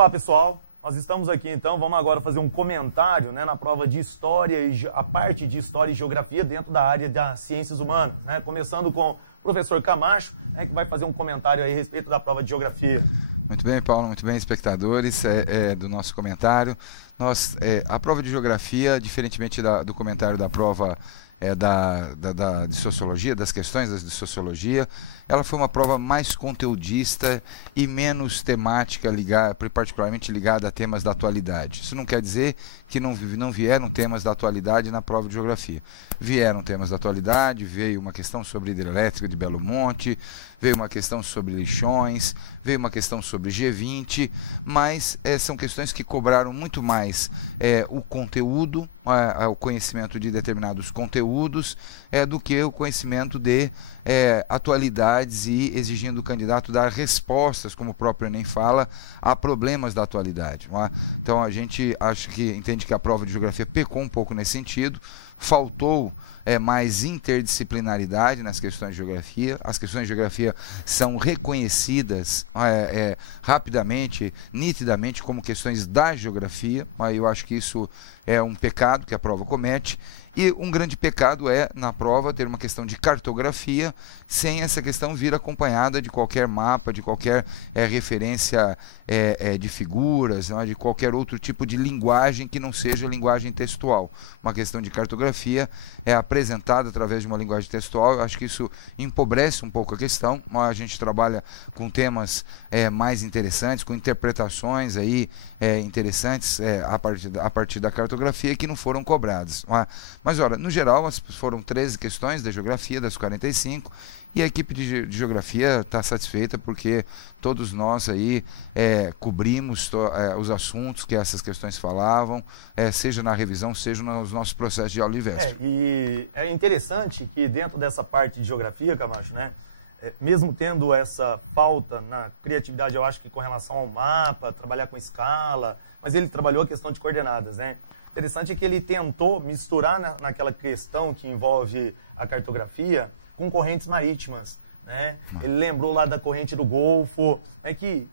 Olá, pessoal. Nós estamos aqui, então, vamos agora fazer um comentário, né, na prova de História, a parte de História e Geografia dentro da área das Ciências Humanas, né, começando com o professor Camacho, né, que vai fazer um comentário aí a respeito da prova de Geografia. Muito bem, Paulo, muito bem, espectadores do nosso comentário. A prova de Geografia, diferentemente do comentário da prova de Sociologia, das questões de Sociologia, ela foi uma prova mais conteudista e menos temática, particularmente ligada a temas da atualidade. Isso não quer dizer que não vieram temas da atualidade na prova de Geografia. Vieram temas da atualidade, veio uma questão sobre hidrelétrica de Belo Monte, veio uma questão sobre lixões, veio uma questão sobre G20, mas são questões que cobraram muito mais o conteúdo, o conhecimento de determinados conteúdos, do que o conhecimento de atualidades e exigindo do candidato dar respostas, como o próprio Enem fala, a problemas da atualidade. Então a gente entende que a prova de Geografia pecou um pouco nesse sentido, faltou mais interdisciplinaridade nas questões de Geografia. As questões de Geografia são reconhecidas rapidamente, nitidamente, como questões da Geografia. Eu acho que isso é um pecado que a prova comete. E um grande pecado na prova, ter uma questão de cartografia, sem essa questão vir acompanhada de qualquer mapa, de qualquer referência de figuras, de qualquer outro tipo de linguagem que não seja linguagem textual. Uma questão de cartografia é apresentada através de uma linguagem textual. Eu acho que isso empobrece um pouco a questão. A gente trabalha com temas mais interessantes, com interpretações interessantes a partir da cartografia que não foram cobradas. Mas, olha, no geral, foram 13 questões da Geografia, das 45, e a equipe de Geografia está satisfeita porque todos nós aí cobrimos os assuntos que essas questões falavam, seja na revisão, seja nos nossos processos de aula e véspera. E é interessante que dentro dessa parte de Geografia, Camacho, né, mesmo tendo essa falta na criatividade, eu acho que com relação ao mapa, trabalhar com escala, mas ele trabalhou a questão de coordenadas, né? Interessante é que ele tentou misturar naquela questão que envolve a cartografia com correntes marítimas, né? Ele lembrou lá da corrente do Golfo, que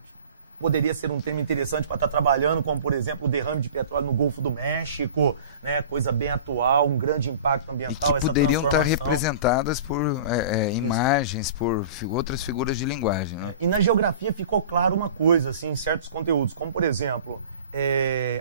poderia ser um tema interessante para estar trabalhando, como, por exemplo, o derrame de petróleo no Golfo do México, né? Coisa bem atual, um grande impacto ambiental. E que poderiam estar representadas por imagens, por outras figuras de linguagem, né? E na geografia ficou claro uma coisa, assim, em certos conteúdos, como, por exemplo,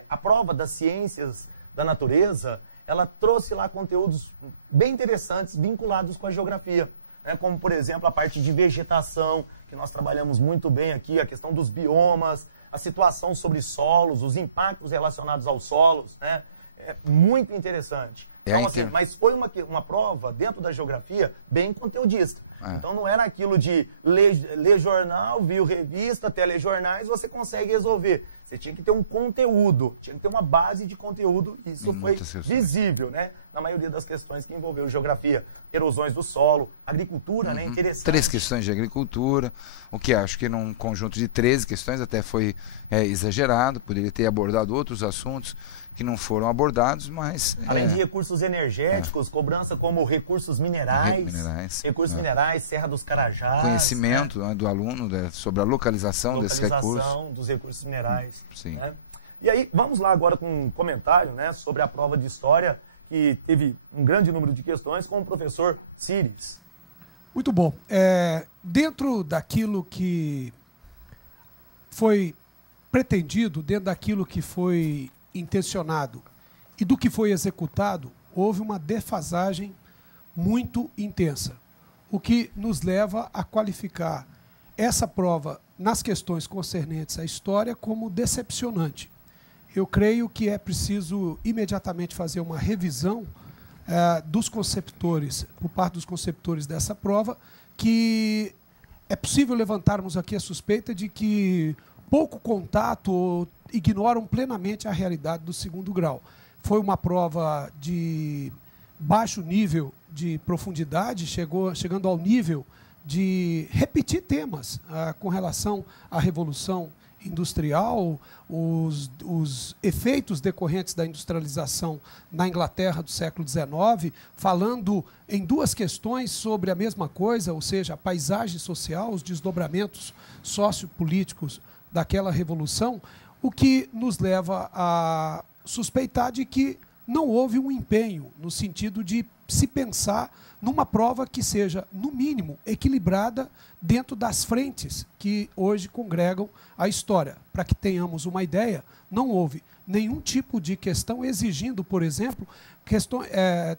a prova das ciências da natureza, ela trouxe lá conteúdos bem interessantes vinculados com a geografia, né? Como, por exemplo, a parte de vegetação, que nós trabalhamos muito bem aqui, a questão dos biomas, a situação sobre solos, os impactos relacionados aos solos, né? É muito interessante. Então, assim, mas foi uma prova dentro da geografia bem conteudista. Então não era aquilo de ler jornal, viu revista, telejornais, você consegue resolver. Você tinha que ter um conteúdo, tinha que ter uma base de conteúdo, e isso foi visível, né? Na maioria das questões que envolveu geografia, erosões do solo, agricultura, né? Interessante. 3 questões de agricultura, o que acho que num conjunto de 13 questões até foi exagerado, poderia ter abordado outros assuntos que não foram abordados, mas... Além de recursos energéticos, cobrança como recursos minerais, Serra dos Carajás... Conhecimento do aluno sobre a localização desses recursos. Localização dos recursos minerais. Sim. Né? E aí, vamos lá agora com um comentário, né, sobre a prova de História, que teve um grande número de questões, com o professor Cires. Muito bom. Dentro daquilo que foi pretendido, dentro daquilo que foi intencionado e do que foi executado, houve uma defasagem muito intensa, o que nos leva a qualificar essa prova nas questões concernentes à história como decepcionante. Eu creio que é preciso imediatamente fazer uma revisão dos conceptores, por parte dos conceptores dessa prova, que é possível levantarmos aqui a suspeita de que pouco contato ou ignoram plenamente a realidade do segundo grau. Foi uma prova de baixo nível de profundidade, chegando ao nível de repetir temas com relação à Revolução Industrial, os efeitos decorrentes da industrialização na Inglaterra do século XIX, falando em 2 questões sobre a mesma coisa, ou seja, a paisagem social, os desdobramentos sociopolíticos daquela revolução, o que nos leva a suspeitar de que não houve um empenho no sentido de se pensar numa prova que seja, no mínimo, equilibrada dentro das frentes que hoje congregam a história. Para que tenhamos uma ideia, não houve nenhum tipo de questão exigindo, por exemplo,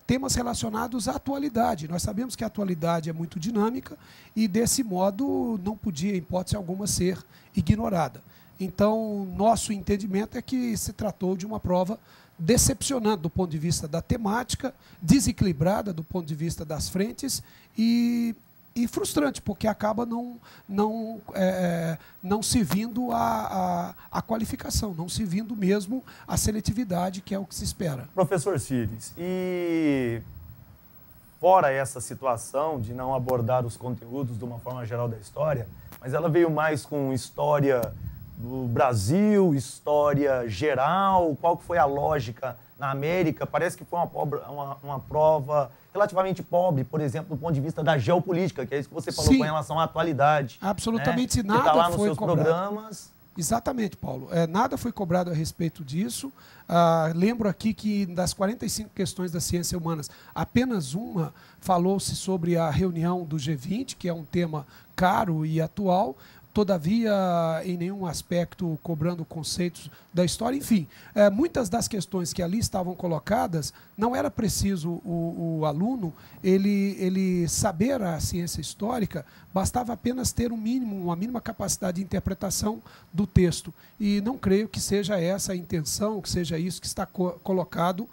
temas relacionados à atualidade. Nós sabemos que a atualidade é muito dinâmica e, desse modo, não podia, em hipótese alguma, ser ignorada. Então, nosso entendimento é que se tratou de uma prova decepcionante do ponto de vista da temática, desequilibrada do ponto de vista das frentes e frustrante, porque acaba não se vindo a qualificação, não se vindo mesmo a seletividade, que é o que se espera. Professor Cires, e fora essa situação de não abordar os conteúdos de uma forma geral da história, mas ela veio mais com história do Brasil, história geral, qual que foi a lógica na América? Parece que foi uma prova relativamente pobre, por exemplo, do ponto de vista da geopolítica, que é isso que você falou. Sim, com relação à atualidade. Absolutamente, né? Nada que tá lá nos foi seus cobrado. Programas. Exatamente, Paulo. Nada foi cobrado a respeito disso. Lembro aqui que das 45 questões das ciências humanas, apenas uma falou-se sobre a reunião do G20, que é um tema caro e atual. Todavia, em nenhum aspecto cobrando conceitos da história. Enfim, muitas das questões que ali estavam colocadas, não era preciso o aluno ele saber a ciência histórica, bastava apenas ter uma mínima capacidade de interpretação do texto. E não creio que seja essa a intenção, que seja isso que está colocado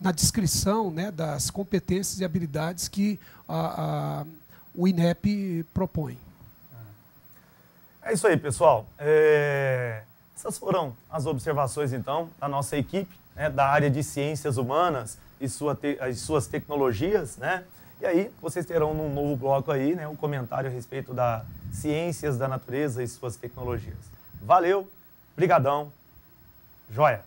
na descrição, né, das competências e habilidades que o INEP propõe. É isso aí, pessoal. Essas foram as observações, então, da nossa equipe, né, da área de ciências humanas e as suas tecnologias, né? E aí, vocês terão num novo bloco aí, né, um comentário a respeito das ciências da natureza e suas tecnologias. Valeu, brigadão, joia!